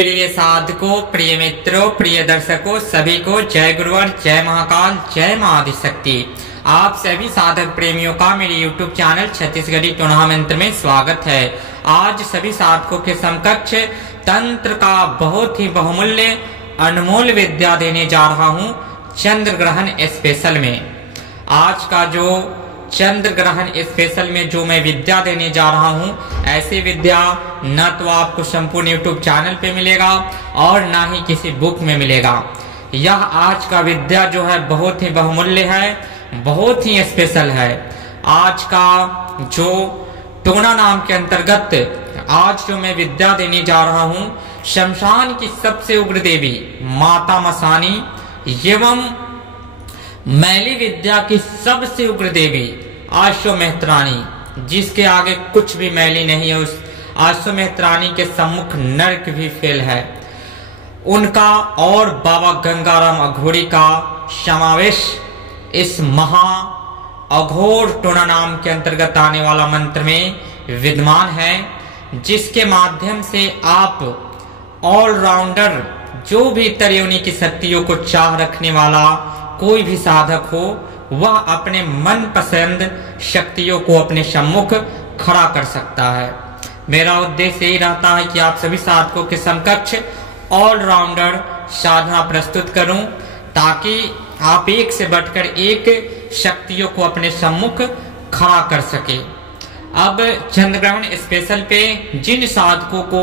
प्रिय साधकों, प्रिय मित्रों, प्रिय दर्शकों, सभी को जय गुरुवर, जय महाकाल, जय मां आदिशक्ति। आप सभी साधक प्रेमियों का मेरे YouTube चैनल छत्तीसगढ़ी टूर्नामेंट में स्वागत है। आज सभी साधकों के समकक्ष तंत्र का बहुत ही बहुमूल्य अनमोल विद्या देने जा रहा हूँ चंद्र ग्रहण स्पेशल में। आज का जो चंद्र ग्रहण स्पेशल में जो मैं विद्या देने जा रहा हूँ, ऐसी विद्या न तो आपको संपूर्ण YouTube चैनल पे मिलेगा और ना ही किसी बुक में मिलेगा। यह आज का विद्या जो है बहुत ही बहुमूल्य है, बहुत ही स्पेशल है। आज का जो टोना नाम के अंतर्गत आज जो मैं विद्या देने जा रहा हूँ, शमशान की सबसे उग्र देवी माता मसानी एवं मैली विद्या की सबसे उग्र देवी आश्वमेध रानी, जिसके आगे कुछ भी मैली नहीं है, उस आश्वमेध रानी के सम्मुख नर्क भी फेल है, उनका और बाबा गंगाराम अघोरी का समावेश इस महा अघोर टोना नाम के अंतर्गत आने वाला मंत्र में विद्यमान है, जिसके माध्यम से आप ऑलराउंडर जो भी तरयोनी की शक्तियों को चाह रखने वाला कोई भी साधक हो, वह अपने मन पसंद शक्तियों को अपने सम्मुख खड़ा कर सकता है। मेरा उद्देश्य यही रहता है कि आप सभी साधकों के समकक्ष ऑलराउंडर साधना प्रस्तुत करूं, ताकि आप एक से बढ़कर एक शक्तियों को अपने सम्मुख खड़ा कर सके। अब चंद्रग्रहण स्पेशल पे जिन साधकों को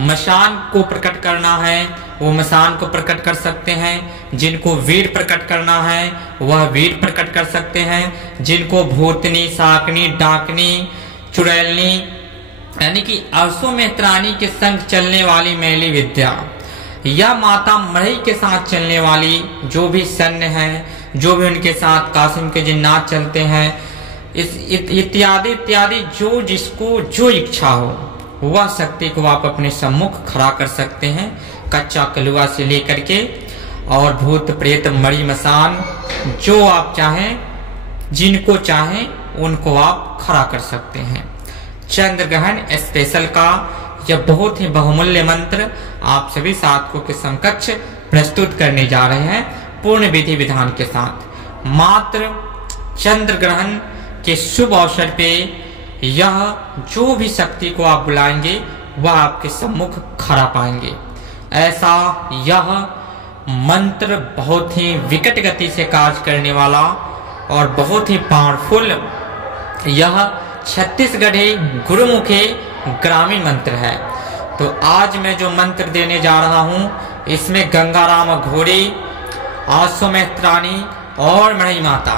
मशान को प्रकट करना है, वो मशान को प्रकट कर सकते हैं। जिनको वीर प्रकट करना है, वह वीर प्रकट कर सकते हैं। जिनको भूतनी, साकनी, डाकनी, चुड़ैलनी यानी कि आश्वमेध रानी के संग चलने वाली मैली विद्या, या माता मरई के साथ चलने वाली जो भी सन्य है, जो भी उनके साथ कासिम के जिन्नात चलते हैं, इत्यादि इत्यादि, जो जिसको जो इच्छा हो, वह शक्ति को आप अपने सम्मुख खड़ा कर सकते हैं। कच्चा कलुआ से लेकर के और भूत प्रेत मरी मसान, जो आप चाहें, जिनको चाहें, उनको आप खड़ा कर सकते हैं। चंद्र ग्रहण स्पेशल का यह बहुत ही बहुमूल्य मंत्र आप सभी साधकों के समकक्ष प्रस्तुत करने जा रहे हैं पूर्ण विधि विधान के साथ। मात्र चंद्र ग्रहण के शुभ अवसर पे यह जो भी शक्ति को आप बुलाएंगे, वह आपके सम्मुख खड़ा पाएंगे। ऐसा यह मंत्र बहुत ही विकट गति से कार्य करने वाला और बहुत ही पावरफुल यह छत्तीसगढ़ी गुरुमुखी ग्रामीण मंत्र है। तो आज मैं जो मंत्र देने जा रहा हूँ, इसमें गंगाराम अघोरी, आश्वमेध रानी और मणि माता,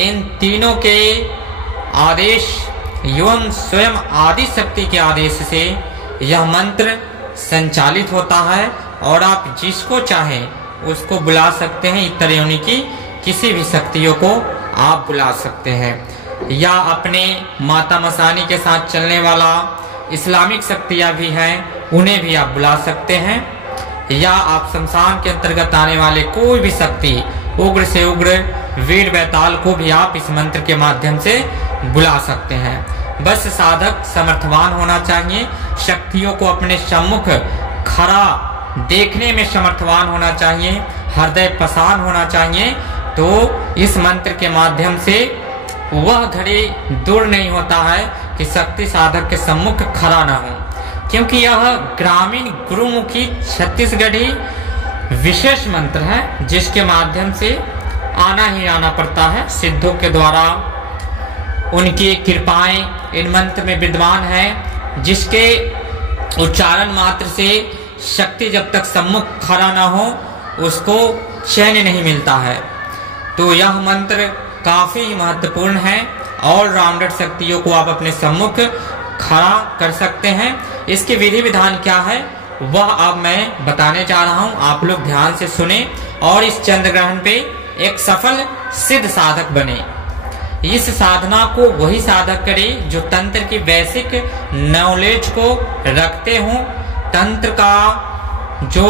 इन तीनों के आदेश एवं स्वयं आदि शक्ति के आदेश से यह मंत्र संचालित होता है और आप जिसको चाहें उसको बुला सकते हैं। इतर योनि की किसी भी शक्तियों को आप बुला सकते हैं, या अपने माता मसानी के साथ चलने वाला इस्लामिक शक्तियां भी हैं, उन्हें भी आप बुला सकते हैं, या आप शमशान के अंतर्गत आने वाले कोई भी शक्ति, उग्र से उग्र वीर बैताल को भी आप इस मंत्र के माध्यम से बुला सकते हैं। बस साधक समर्थवान होना चाहिए, शक्तियों को अपने सम्मुख खड़ा देखने में समर्थवान होना चाहिए, हृदय पसान होना चाहिए। तो इस मंत्र के माध्यम से वह घड़ी दूर नहीं होता है कि शक्ति साधक के सम्मुख खड़ा न हो, क्योंकि यह ग्रामीण गुरुमुखी छत्तीसगढ़ी विशेष मंत्र है, जिसके माध्यम से आना ही आना पड़ता है। सिद्धों के द्वारा उनकी कृपाएं इन मंत्र में विद्यमान है, जिसके उच्चारण मात्र से शक्ति जब तक सम्मुख खड़ा ना हो, उसको चैन नहीं मिलता है। तो यह मंत्र काफी महत्वपूर्ण है। ऑलराउंडर शक्तियों को आप अपने सम्मुख खड़ा कर सकते हैं। इसके विधि विधान क्या है, वह अब मैं बताने जा रहा हूं। आप लोग ध्यान से सुने और इस चंद्र ग्रहण पे एक सफल सिद्ध साधक बने। इस साधना को वही साधक करे जो तंत्र की बेसिक नॉलेज को रखते हो। तंत्र का जो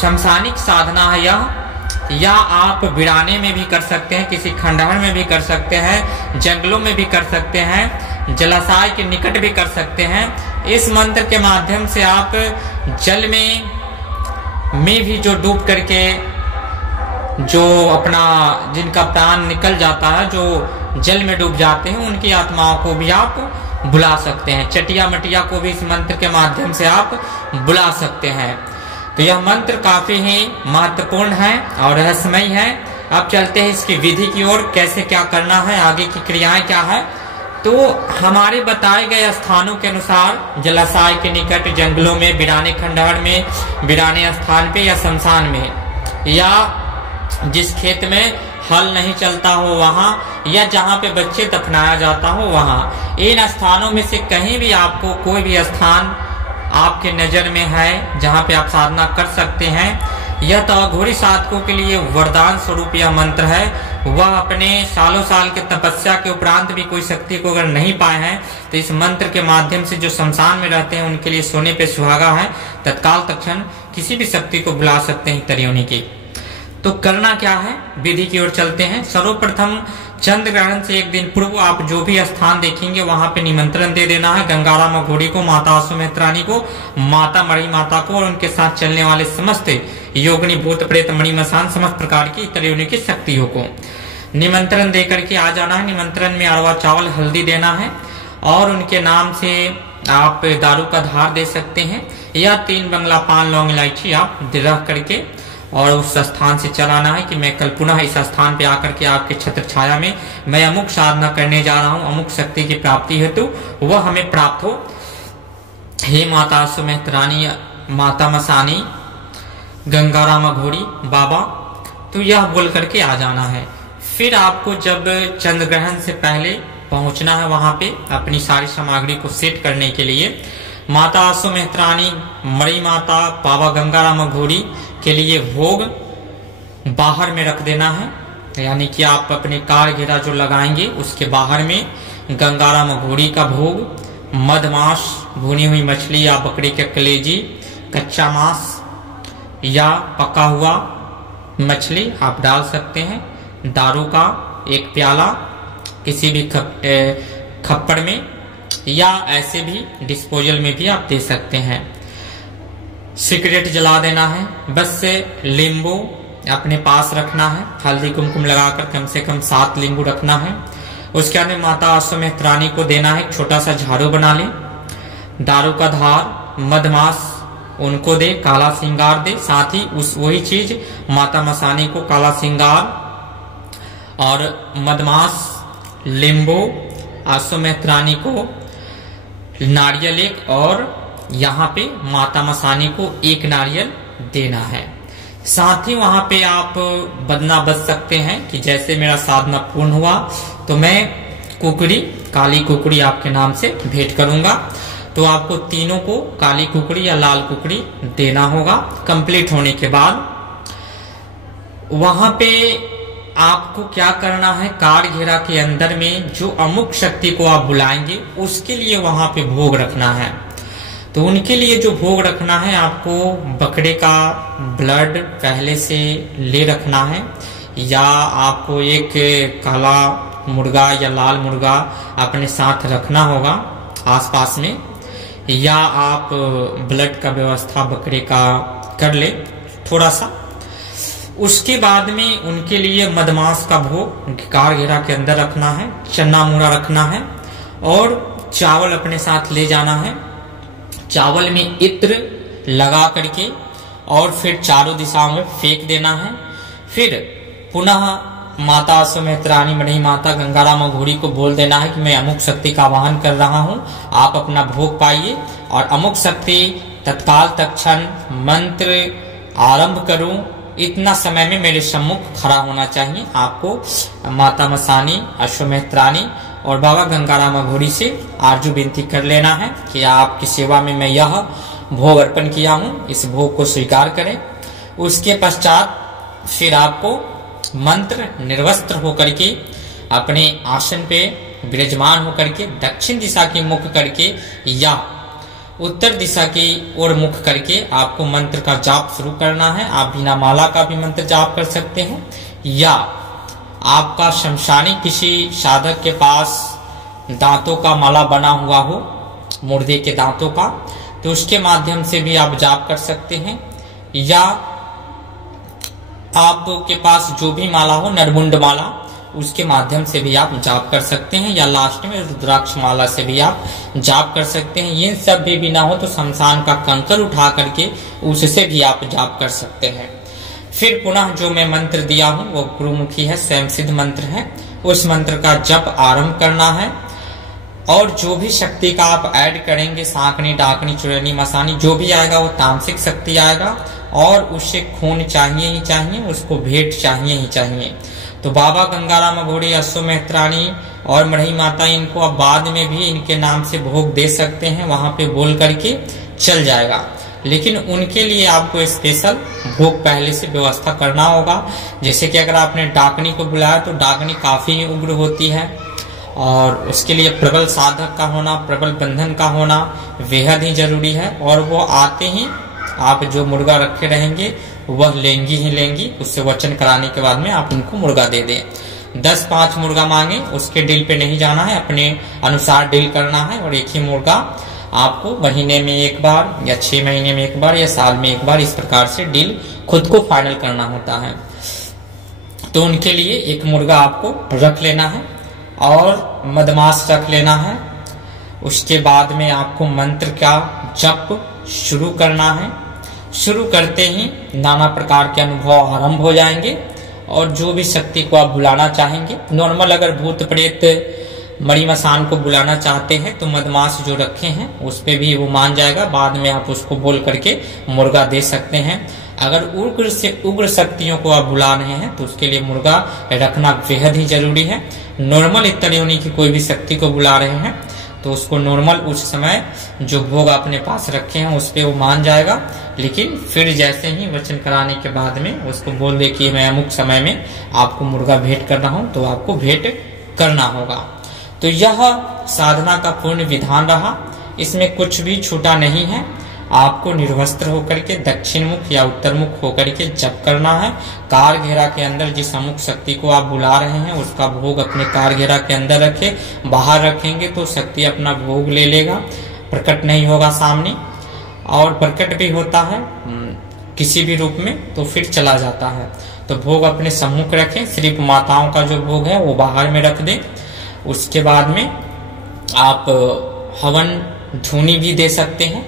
शमशानिक साधना है यह, या आप वीराने में भी कर सकते हैं, किसी खंडहर में भी कर सकते हैं, जंगलों में भी कर सकते हैं, जलाशय के निकट भी कर सकते हैं। इस मंत्र के माध्यम से आप जल में भी जो डूब करके जो अपना जिनका प्राण निकल जाता है, जो जल में डूब जाते हैं, उनकी आत्माओं को भी आप बुला सकते हैं। चटिया मटिया को भी इस मंत्र के माध्यम से आप बुला सकते हैं। तो यह मंत्र काफी ही महत्वपूर्ण है और रहस्यमय है। अब चलते हैं इसकी विधि की ओर, कैसे क्या करना है, आगे की क्रियाएं क्या है। तो हमारे बताए गए स्थानों के अनुसार जलाशय के निकट, जंगलों में, वीराने खंडहर में, वीराने स्थान पे या शमशान में, या जिस खेत में हल नहीं चलता हो वहां, या जहां पे बच्चे दफनाया जाता हो वहां, इन स्थानों में से कहीं भी आपको कोई भी स्थान आपके नजर में है जहां पे आप साधना कर सकते हैं। यह तो अघोरी साधकों के लिए वरदान स्वरूप यह मंत्र है। वह अपने सालों साल के तपस्या के उपरांत भी कोई शक्ति को अगर नहीं पाए हैं तो इस मंत्र के माध्यम से जो शमशान में रहते हैं उनके लिए सोने पे सुहागा है। तत्काल तत्क्षण किसी भी शक्ति को बुला सकते हैं तरियोनी की। तो करना क्या है, विधि की ओर चलते हैं। सर्वप्रथम चंद्र ग्रहण से एक दिन पूर्व आप जो भी स्थान देखेंगे वहां पे निमंत्रण दे देना है। गंगाराम अघोरी को, माता अश्वमेध रानी को, माता मणि माता को और उनके साथ चलने वाले समस्त योगिनी भूत प्रेत मणिमसान समस्त प्रकार की तरियोनी की शक्तियों को निमंत्रण दे करके आ जाना है। निमंत्रण में अरवा चावल हल्दी देना है और उनके नाम से आप दारू का धार दे सकते हैं, या 3 बंगला पान लौंग इलायची आप रख करके और उस स्थान से चलाना है कि मैं कल पुनः इस स्थान पे आकर के आपके छत्र छाया में मैं अमुक साधना करने जा रहा हूँ, अमुक शक्ति की प्राप्ति हेतु वह हमें प्राप्त हो। हे माता अश्वमेध रानी, माता मसानी, गंगाराम अघोरी बाबा, तो यह बोल करके आ जाना है। फिर आपको जब चंद्र ग्रहण से पहले पहुंचना है वहां पे अपनी सारी सामग्री को सेट करने के लिए, माता अश्वमेध रानी, मणि माता, बाबा गंगाराम अघोरी के लिए भोग बाहर में रख देना है। यानी कि आप अपने कार घेरा जो लगाएंगे उसके बाहर में गंगाराम अघोरी का भोग, मधमास, भुनी हुई मछली या बकरी के कलेजी, कच्चा मांस या पका हुआ मछली आप डाल सकते हैं। दारू का 1 प्याला किसी भी खप्पड़ में या ऐसे भी डिस्पोजल में भी आप दे सकते हैं। सिगरेट जला देना है। बस से लींबू अपने पास रखना है, हल्दी कुमकुम लगाकर कम से कम 7 लींबू रखना है। उसके बाद माता अश्वमेध रानी को देना है, छोटा सा झाड़ू बना ले, दारू का धार, मधमास उनको दे, काला सिंगार दे, साथ ही वही चीज माता मसानी को काला सिंगार और मधमास, लींबू, अश्वमेध रानी को नारियल 1 और यहाँ पे माता मसानी को 1 नारियल देना है। साथ ही वहां पे आप बदना बच सकते हैं कि जैसे मेरा साधना पूर्ण हुआ तो मैं कुकड़ी, काली कुकड़ी आपके नाम से भेंट करूंगा। तो आपको तीनों को काली कुकड़ी या लाल कुकड़ी देना होगा। कंप्लीट होने के बाद वहां पे आपको क्या करना है, कार घेरा के अंदर में जो अमुक शक्ति को आप बुलाएंगे उसके लिए वहां पे भोग रखना है। तो उनके लिए जो भोग रखना है, आपको बकरे का ब्लड पहले से ले रखना है, या आपको एक काला मुर्गा या लाल मुर्गा अपने साथ रखना होगा आसपास में, या आप ब्लड का व्यवस्था बकरे का कर ले थोड़ा सा। उसके बाद में उनके लिए मधमास का भोग कार घेरा के अंदर रखना है, चन्ना मूरा रखना है और चावल अपने साथ ले जाना है। चावल में इत्र लगा करके और फिर चारों दिशाओं में फेंक देना है। फिर पुनः माता अश्वमेध रानी, मणि माता, गंगाराम अघोरी को बोल देना है कि मैं अमुक शक्ति का आवाहन कर रहा हूँ, आप अपना भोग पाइए और अमुक शक्ति तत्काल तत्क्षण मंत्र आरंभ करूं, इतना समय में मेरे सम्मुख खड़ा होना चाहिए। आपको माता मसानी, अश्वमेध रानी और बाबा गंगाराम अघोरी से आरजू विनती कर लेना है कि आपकी सेवा में मैं यह भोग अर्पण किया हूँ, इस भोग को स्वीकार करें। उसके पश्चात फिर आपको मंत्र निर्वस्त्र होकर के अपने आसन पे विराजमान होकर के दक्षिण दिशा की मुख करके या उत्तर दिशा की ओर मुख करके आपको मंत्र का जाप शुरू करना है। आप बिना माला का भी मंत्र जाप कर सकते हैं, या आपका शमशानी किसी साधक के पास दांतों का माला बना हुआ हो, मुर्दे के दांतों का, तो उसके माध्यम से भी आप जाप कर सकते हैं, या आपके पास जो भी माला हो, नरमुंड माला, उसके माध्यम से भी आप जाप कर सकते हैं, या लास्ट में रुद्राक्ष माला से भी आप जाप कर सकते हैं। ये सब भी ना हो तो शमशान का कंकर उठा करके उससे भी आप जाप कर सकते हैं। फिर पुनः जो मैं मंत्र दिया हूं वो गुरुमुखी है, स्वयं सिद्ध मंत्र है। उस मंत्र का जप आरंभ करना है, और जो भी शक्ति का आप ऐड करेंगे, सांकनी, डाकनी, चुड़ैनी, मसानी, जो भी आएगा वो तामसिक शक्ति आएगा, और उससे खून चाहिए ही चाहिए, उसको भेंट चाहिए ही चाहिए। तो बाबा गंगाराम अघोरी, अश्व मेहत्रानी और मढ़ई माता, इनको आप बाद में भी इनके नाम से भोग दे सकते हैं, वहां पे बोल करके चल जाएगा। लेकिन उनके लिए आपको स्पेशल भोग पहले से व्यवस्था करना होगा। जैसे कि अगर आपने डाकनी को बुलाया तो डाकनी काफी उग्र होती है, और उसके लिए प्रबल साधक का होना, प्रबल बंधन का होना बेहद ही जरूरी है। और वो आते ही आप जो मुर्गा रखे रहेंगे वह लेंगी ही लेंगी, उससे वचन कराने के बाद में आप उनको मुर्गा दे दें। 10-5 मुर्गा मांगे, उसके डील पे नहीं जाना है, अपने अनुसार डील करना है। और एक ही मुर्गा आपको महीने में एक बार, या 6 महीने में एक बार, या साल में एक बार, इस प्रकार से डील खुद को फाइनल करना होता है। तो उनके लिए एक मुर्गा आपको रख लेना है, और मदमास रख लेना है। उसके बाद में आपको मंत्र का जप शुरू करना है। शुरू करते ही नाना प्रकार के अनुभव आरंभ हो जाएंगे, और जो भी शक्ति को आप बुलाना चाहेंगे, नॉर्मल अगर भूत प्रेत मणि मसान को बुलाना चाहते हैं तो मदमास जो रखे हैं उस पे भी वो मान जाएगा। बाद में आप उसको बोल करके मुर्गा दे सकते हैं। अगर उग्र से उग्र शक्तियों को आप बुला रहे हैं तो उसके लिए मुर्गा रखना बेहद ही जरूरी है। नॉर्मल इतने होने की कोई भी शक्ति को बुला रहे हैं तो उसको नॉर्मल उस समय जो भोग अपने पास रखे हैं उस पे वो मान जाएगा। लेकिन फिर जैसे ही वचन कराने के बाद में उसको बोल दे कि मैं अमुक समय में आपको मुर्गा भेंट कर रहा हूं, तो आपको भेंट करना होगा। तो यह साधना का पूर्ण विधान रहा, इसमें कुछ भी छूटा नहीं है। आपको निर्वस्त्र होकर के दक्षिण मुख या उत्तर मुख होकर के जप करना है। कार घेरा के अंदर जिस अमुक शक्ति को आप बुला रहे हैं उसका भोग अपने कार घेरा के अंदर रखे। बाहर रखेंगे तो शक्ति अपना भोग ले लेगा, प्रकट नहीं होगा सामने, और प्रकट भी होता है किसी भी रूप में तो फिर चला जाता है। तो भोग अपने सम्मुख रखें। सिर्फ माताओं का जो भोग है वो बाहर में रख दें। उसके बाद में आप हवन धूनी भी दे सकते हैं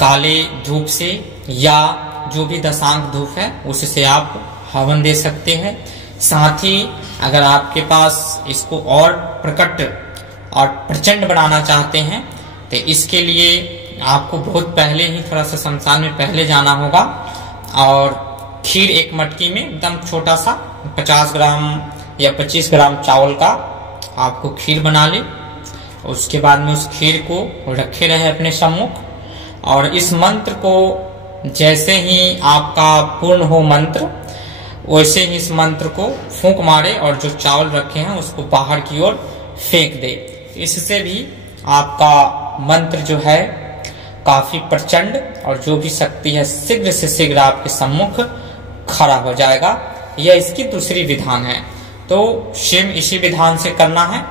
काले धूप से, या जो भी दशांक धूप है उससे आप हवन दे सकते हैं। साथ ही अगर आपके पास इसको और प्रकट और प्रचंड बनाना चाहते हैं तो इसके लिए आपको बहुत पहले ही थोड़ा सा शमशान में पहले जाना होगा, और खीर एक मटकी में एकदम छोटा सा 50 ग्राम या 25 ग्राम चावल का आपको खीर बना ले। उसके बाद में उस खीर को रखे रहे अपने सम्मुख, और इस मंत्र को जैसे ही आपका पूर्ण हो मंत्र वैसे ही इस मंत्र को फूंक मारे और जो चावल रखे हैं उसको बाहर की ओर फेंक दे। इससे भी आपका मंत्र जो है काफी प्रचंड और जो भी शक्ति है शीघ्र से शीघ्र आपके सम्मुख खड़ा हो जाएगा। यह इसकी दूसरी विधान है। तो सेम इसी विधान से करना है।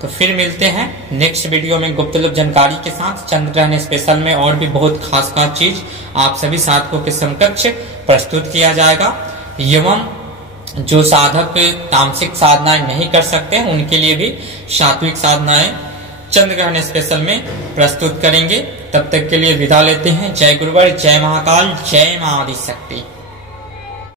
तो फिर मिलते हैं नेक्स्ट वीडियो में गुप्तलुप्त जानकारी के साथ। चंद्र ग्रहण स्पेशल में और भी बहुत खास खास चीज आप सभी साधकों के समकक्ष प्रस्तुत किया जाएगा। एवं जो साधक तामसिक साधनाएं नहीं कर सकते हैं उनके लिए भी सात्विक साधनाएं चंद्र ग्रहण स्पेशल में प्रस्तुत करेंगे। तब तक के लिए विदा लेते हैं। जय गुरुवर, जय महाकाल, जय मां आदिशक्ति।